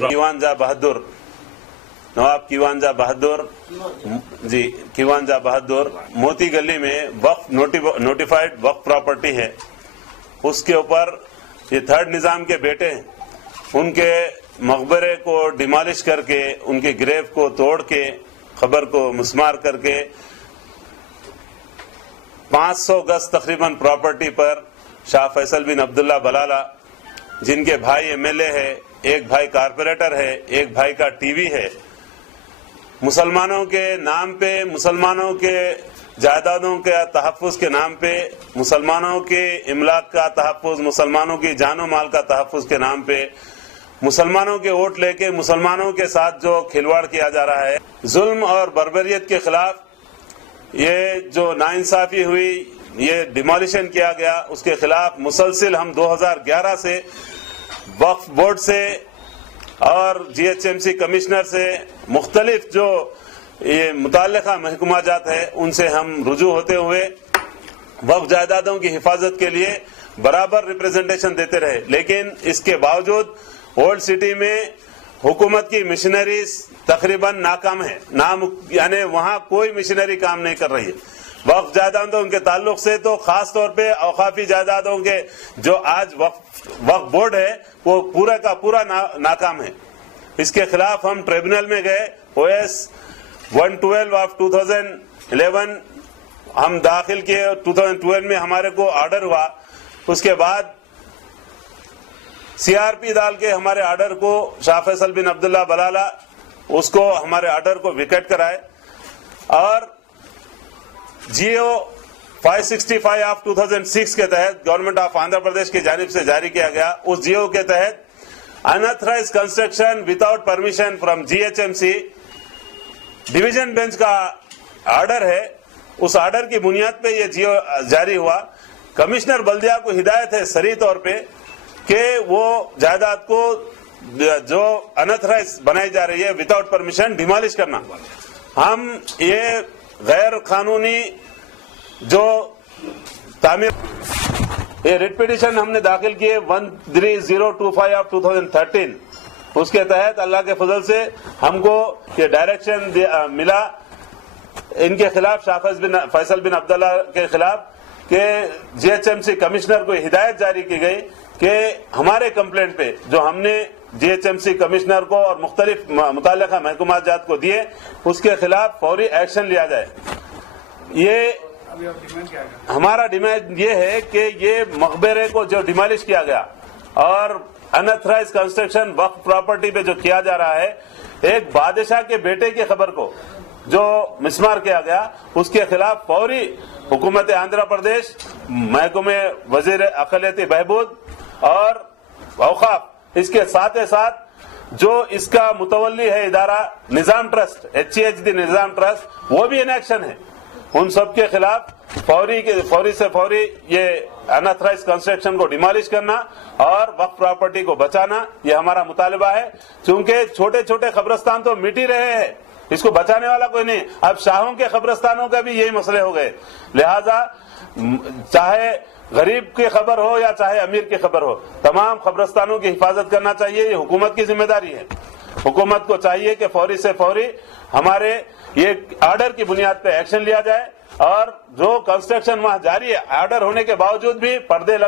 کیوان بہادر نواب کیوان بہادر جی کیوان بہادر موتی گلی میں وقف نوٹیفائڈ وقف پراپرٹی ہے، اس کے اوپر یہ تھرڈ نظام کے بیٹے ہیں، ان کے مقبرے کو ڈیمالش کر کے ان کے گریو کو توڑ کے قبر کو مسمار کر کے 500 گز تقریباً پراپرٹی پر شاہ فیصل بن عبداللہ بلالہ، جن کے بھائی ایم ایل اے ہے، ایک بھائی کارپوریٹر ہے، ایک بھائی کا ٹی وی ہے، مسلمانوں کے نام پہ، مسلمانوں کے جائیدادوں کے تحفظ کے نام پہ، مسلمانوں کے املاک کا تحفظ، مسلمانوں کی جان و مال کا تحفظ کے نام پہ، مسلمانوں کے ووٹ لے کے مسلمانوں کے ساتھ جو کھلواڑ کیا جا رہا ہے، ظلم اور بربریت کے خلاف یہ جو ناانصافی ہوئی، یہ ڈیمولیشن کیا گیا، اس کے خلاف مسلسل ہم 2011 سے وقف بورڈ سے اور G H M C commissioner سے مختلف جو یہ متعلقہ محکمہ جات ہے ان سے ہم رجوع ہوتے ہوئے وقف جائیدادوں کی حفاظت کے لیے برابر ریپرزنٹیشن دیتے رہے، لیکن اس کے باوجود اولڈ سٹی میں حکومت کی مشنریز تقریباً ناکام ہے، یعنی وہاں کوئی مشنری کام نہیں کر رہی ہے۔ وقف جائیدادوں کے تعلق سے تو خاص طور پہ اوقافی جائیدادوں کے جو آج وقف بورڈ ہے وہ پورا کا پورا ناکام ہے۔ اس کے خلاف ہم ٹریبونل میں گئے، او ایس 112 آف 2011 ہم داخل کیے، 2012 میں ہمارے کو آرڈر ہوا، اس کے بعد سی آر پی ڈال کے ہمارے آرڈر کو شاہ فیصل بن عبداللہ بلالہ اس کو ہمارے آرڈر کو ویکٹ کرائے، اور جی او 565 آف 2006 کے تحت گورنمنٹ آف آندھرا پردیش کی جانب سے جاری کیا گیا، اس جی او کے تحت unauthorised construction without permission from G H M C division bench کا آرڈر ہے، اس آرڈر کی بنیاد پہ یہ جی او جاری ہوا۔ کمشنر بلدیہ کو ہدایت ہے صریح طور پہ کہ وہ جائیداد کو جو اناتھرائز بنائی جا رہی ہے وداؤٹ پرمیشن ڈیمالش کرنا۔ ہم یہ غیر قانونی جو تعمیر یہ ریٹ پیٹیشن ہم نے داخل کیے 13025 آف 2013، اس کے تحت اللہ کے فضل سے ہم کو یہ ڈائریکشن ملا ان کے خلاف، شاہ فیصل بن عبداللہ کے خلاف، کہ G H M C commissioner کو ہدایت جاری کی گئی کہ ہمارے کمپلینٹ پہ جو ہم نے G H M C commissioner کو اور مختلف متعلقہ محکمات جات کو دیے اس کے خلاف فوری ایکشن لیا جائے۔ یہ ہمارا ڈیمانڈ یہ ہے کہ یہ مقبرے کو جو ڈیمالش کیا گیا اور اناتھرائز کنسٹرکشن وقف پراپرٹی پہ جو کیا جا رہا ہے، ایک بادشاہ کے بیٹے کی خبر کو جو مسمار کیا گیا، اس کے خلاف فوری حکومت آندھرا پردیش، محکمہ وزیر اقلیتی بہبود اور اوقاف، اس کے ساتھ ساتھ جو اس کا متولی ہے ادارہ نظام ٹرسٹ، ایچ ڈی نظام ٹرسٹ، وہ بھی ان ایکشن ہے، ان سب کے خلاف فوری سے فوری یہ اناتھرائز کنسٹرکشن کو ڈیمالش کرنا اور وقف پراپرٹی کو بچانا، یہ ہمارا مطالبہ ہے۔ چونکہ چھوٹے چھوٹے قبرستان تو مٹ ہی رہے ہیں، اس کو بچانے والا کوئی نہیں، اب شاہوں کے قبرستانوں کا بھی یہی مسئلے ہو گئے، لہذا چاہے غریب کی خبر ہو یا چاہے امیر کی خبر ہو، تمام قبرستانوں کی حفاظت کرنا چاہیے، یہ حکومت کی ذمہ داری ہے۔ حکومت کو چاہیے کہ فوری سے فوری ہمارے یہ آرڈر کی بنیاد پہ ایکشن لیا جائے، اور جو کنسٹرکشن وہاں جاری ہے، آرڈر ہونے کے باوجود بھی پردے